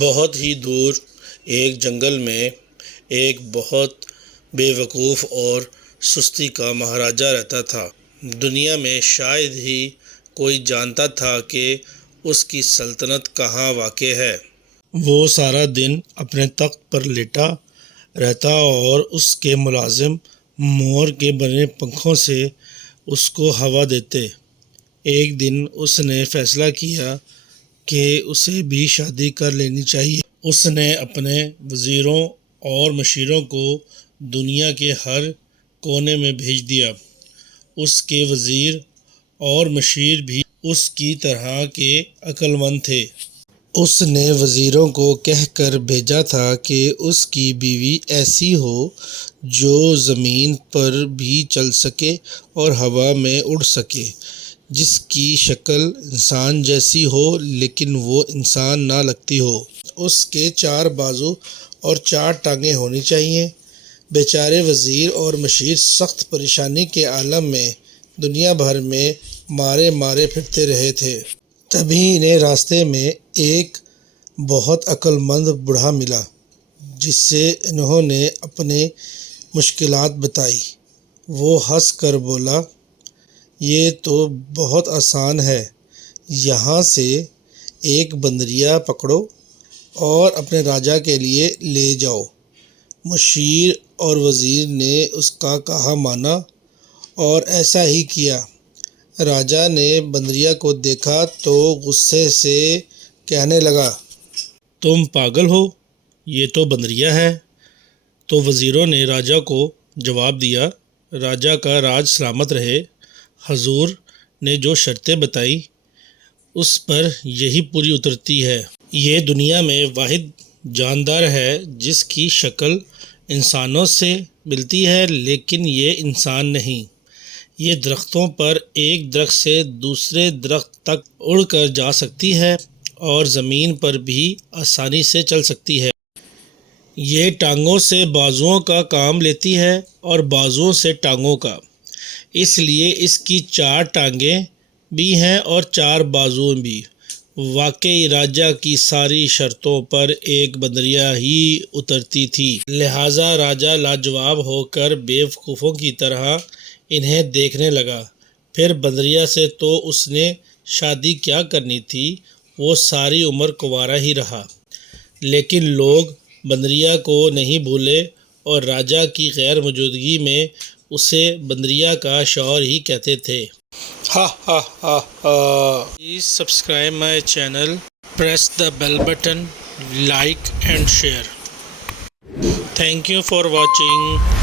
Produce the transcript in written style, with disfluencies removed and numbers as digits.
بہت ہی دور ایک جنگل میں ایک بہت بے وقوف اور سستی کا مہاراجہ رہتا تھا۔ دنیا میں شاید ہی کوئی جانتا تھا کہ اس کی سلطنت کہاں واقع ہے۔ وہ سارا دن اپنے تخت پر لیٹا رہتا اور اس کے ملازم مور کے بنے پنکھوں سے اس کو ہوا دیتے۔ ایک دن اس نے فیصلہ کیا کہ اسے بھی شادی کر لینی چاہیے۔ اس نے اپنے وزیروں اور مشیروں کو دنیا کے ہر کونے میں بھیج دیا۔ اس کے وزیر اور مشیر بھی اس کی طرح کے عقل مند تھے۔ اس نے وزیروں کو کہہ کر بھیجا تھا کہ اس کی بیوی ایسی ہو جو زمین پر بھی چل سکے اور ہوا میں اڑ سکے، جس کی شکل انسان جیسی ہو لیکن وہ انسان نہ لگتی ہو۔ اس کے 4 بازو اور 4 ٹانگیں ہونی چاہئیں۔ بیچارے وزیر اور مشیر سخت پریشانی کے عالم میں دنیا بھر میں مارے پھرتے رہے تھے۔ تبھی انہیں راستے میں ایک بہت عقل مند بوڑھا ملا، جس سے انہوں نے اپنی مشکلات بتائی۔ وہ ہنس کر بولا، یہ تو بہت آسان ہے، یہاں سے ایک بندریا پکڑو اور اپنے راجا کے لیے لے جاؤ۔ مشیر اور وزیر نے اس کا کہا مانا اور ایسا ہی کیا۔ راجا نے بندریا کو دیکھا تو غصے سے کہنے لگا، تم پاگل ہو، یہ تو بندریا ہے۔ تو وزیروں نے راجا کو جواب دیا، راجا کا راج سلامت رہے۔ حضور نے جو شرطیں بتائیں اس پر یہی پوری اترتی ہے۔ یہ دنیا میں واحد جاندار ہے جس کی شکل انسانوں سے ملتی ہے لیکن یہ انسان نہیں۔ یہ درختوں پر ایک درخت سے دوسرے درخت تک اڑ کر جا سکتی ہے اور زمین پر بھی آسانی سے چل سکتی ہے۔ یہ ٹانگوں سے بازوؤں کا کام لیتی ہے اور بازوؤں سے ٹانگوں کا۔ اس لیے اس کی 4 ٹانگیں بھی ہیں اور 4 بازو بھی۔ واقعی راجا کی ساری شرطوں پر ایک بندریا ہی اترتی تھی، لہٰذا راجا لاجواب ہو کر بے وقوفوں کی طرح انہیں دیکھنے لگا۔ پھر بندریا سے تو اس نے شادی کیا کرنی تھی، وہ ساری عمر کنوارا ہی رہا۔ لیکن لوگ بندریا کو نہیں بھولے اور راجا کی غیر موجودگی میں اسے بندریا کا شوہر ہی کہتے تھے۔ Please subscribe my channel, press the bell button, like and share. Thank you for watching.